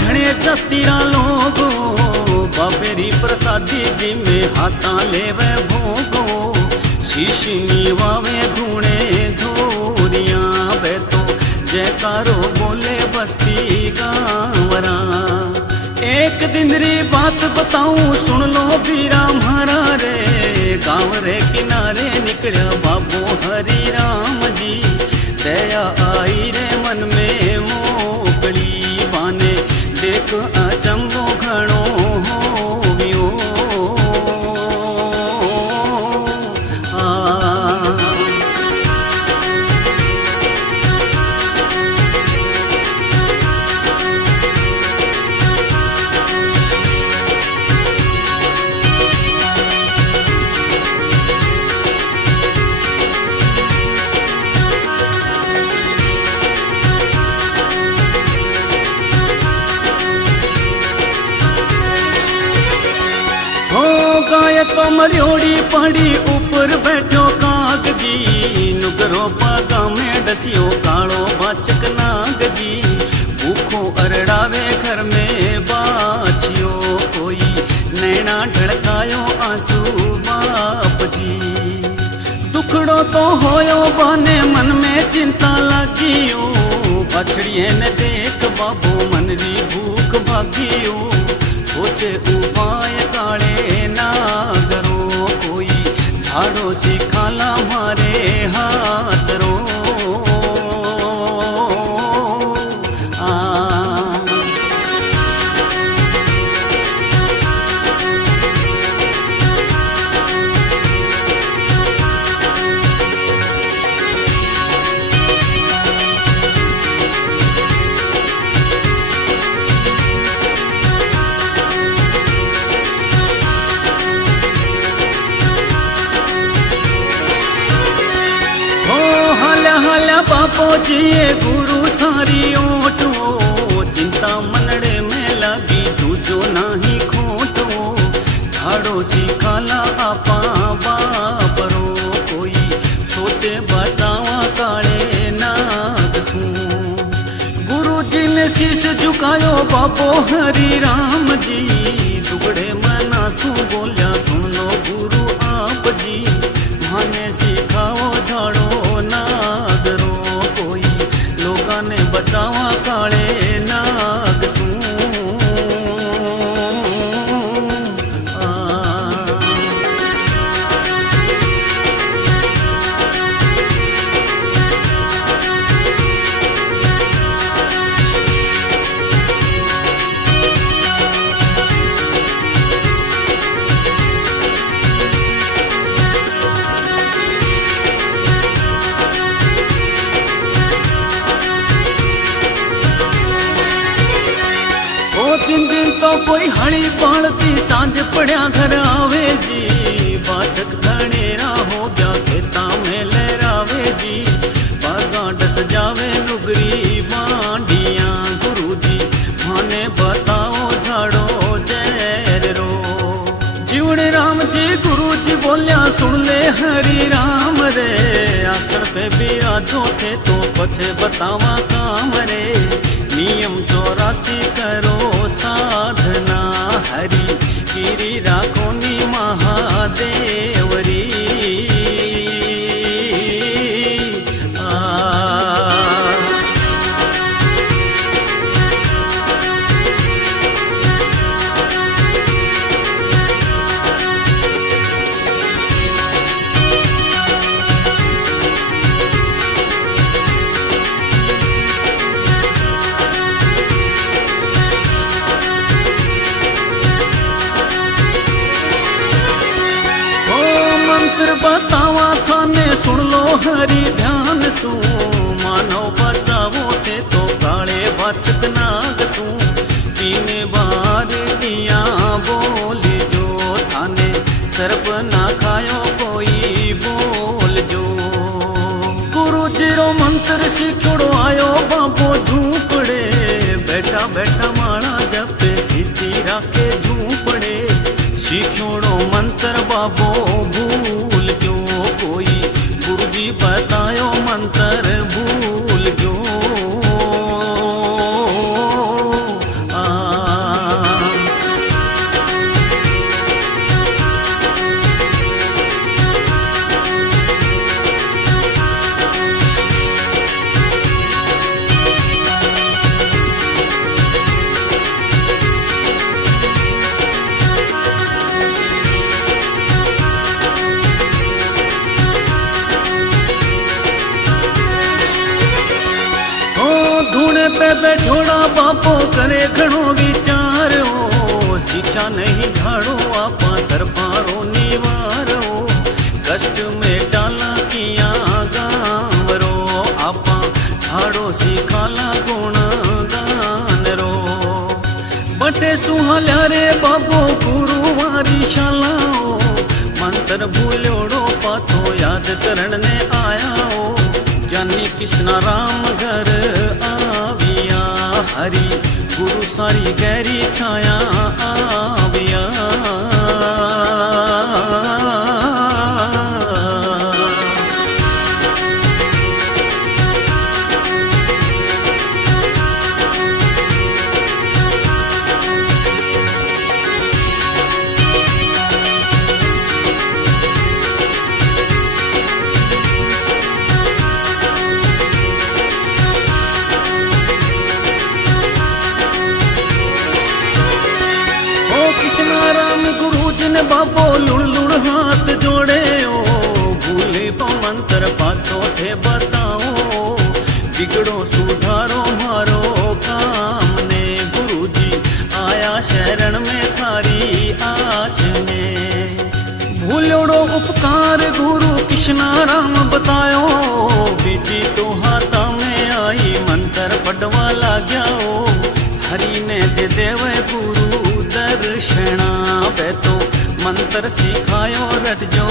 घणे जतीरा लोगो बाबेरी प्रसादी जी में हाथा लेवे भोगो शीशनी वावे धूणे धोरिया बैतो जयकारो बोले बस्ती गांवरा। एक दिन री बात बताऊं सुन लो बीरा म्हारा रे गांव रे किनारे निकलिया बाबू हरि राम जी दया आई रे मन में मोकली बाने देख अचंबो घणो होवियो। गाय तो मरियोड़ी पड़ी ऊपर बैठो काग जी नुगरो पागा में डसियो कालो बाचक नाग जी भूखो अरड़ावे घर में बाछियो कोई नैना ढड़कायो आंसू बाप जी। दुखड़ो तो होयो बाने मन में चिंता लागियो बछड़िए ने देख बाबू मन री भूख भागियो सोचे उपाय काले नागरो कोई झाड़ो सिखाला मारे हाथ रो। बापो जिए गुरु सारी ओटो चिंता मनड़े में लगी दूजो नाही खोटो झाड़ो सिखाला आपा बापरो कोई सोचे बतावा काले नाग सू। गुरु जी ने शीश झुकायो बापो हरि राम जी दुगड़े मना सू बोलिया सुन लो गुरु आप जी माने सिखाओ झाड़ो नागरो ने बचावा काले नाग सू। दिन दिन तो कोई हड़ी बालती सांझ पड़िया घर आवे जी बाचक धनेरा हो गया खेता में लहरावे जी बागा डस जावे नुगरी बांडिया गुरु जी माने बताओ झाड़ो जैर रो। जीवड़े राम जी गुरु जी बोलिया सुन ले हरि राम रे आसर पे बिराजो थे तो पछे बतावा काम रे नियम 84 करो साधना हरि गिरी राखोनी महादेवरी। बतावा थाने सुन लो हरि ध्यान सू मानो बचावो थे तो काले बाचक नाग सू 3 बार दिया बोल जो थाने सर्प ना खायो कोई बोल जो। गुरु जी रो मंत्र सीखड़ो आयो बाबो झूपड़े बैठा बैठा माणा जपे सीधी राखे झूपड़े सीखोड़ो मंत्र बाबो भूल जो कोई गुरुजी बतायो मंत्र भूल जो। करे घणो विचारो, शिक्षा नहीं झाड़ो आपा सरपारो निवारो, कष्ट में डाला किया गावरो, आपा झाड़ो सिखाला गुण गान रो। बटे सुहाल्या रे बाबो गुरु वारी शालाओ, मंत्र भूलोड़ो पाछो याद करण ने आयाओ, ज्ञानी कृष्णा राम घर आविया, हरि गुरु सारी गहरी छाया आविया। राम गुरु जिन बाबो लुड़ लुड़ हाथ जोड़े ओ, भूले पो मंत्र पाछो थे बताओ, बिगड़ो सुधारो मारो काम ने, गुरु जी आया शरण में थारी आश में। भूलोड़ो उपकार गुरु कृष्णा राम बतायो, बीजी तो हाथा में आई मंत्र पढ़वा लाग्याओ, हरि ने दे देवे गुरु दर्शना, पे तो मंत्र सिखायो रट जो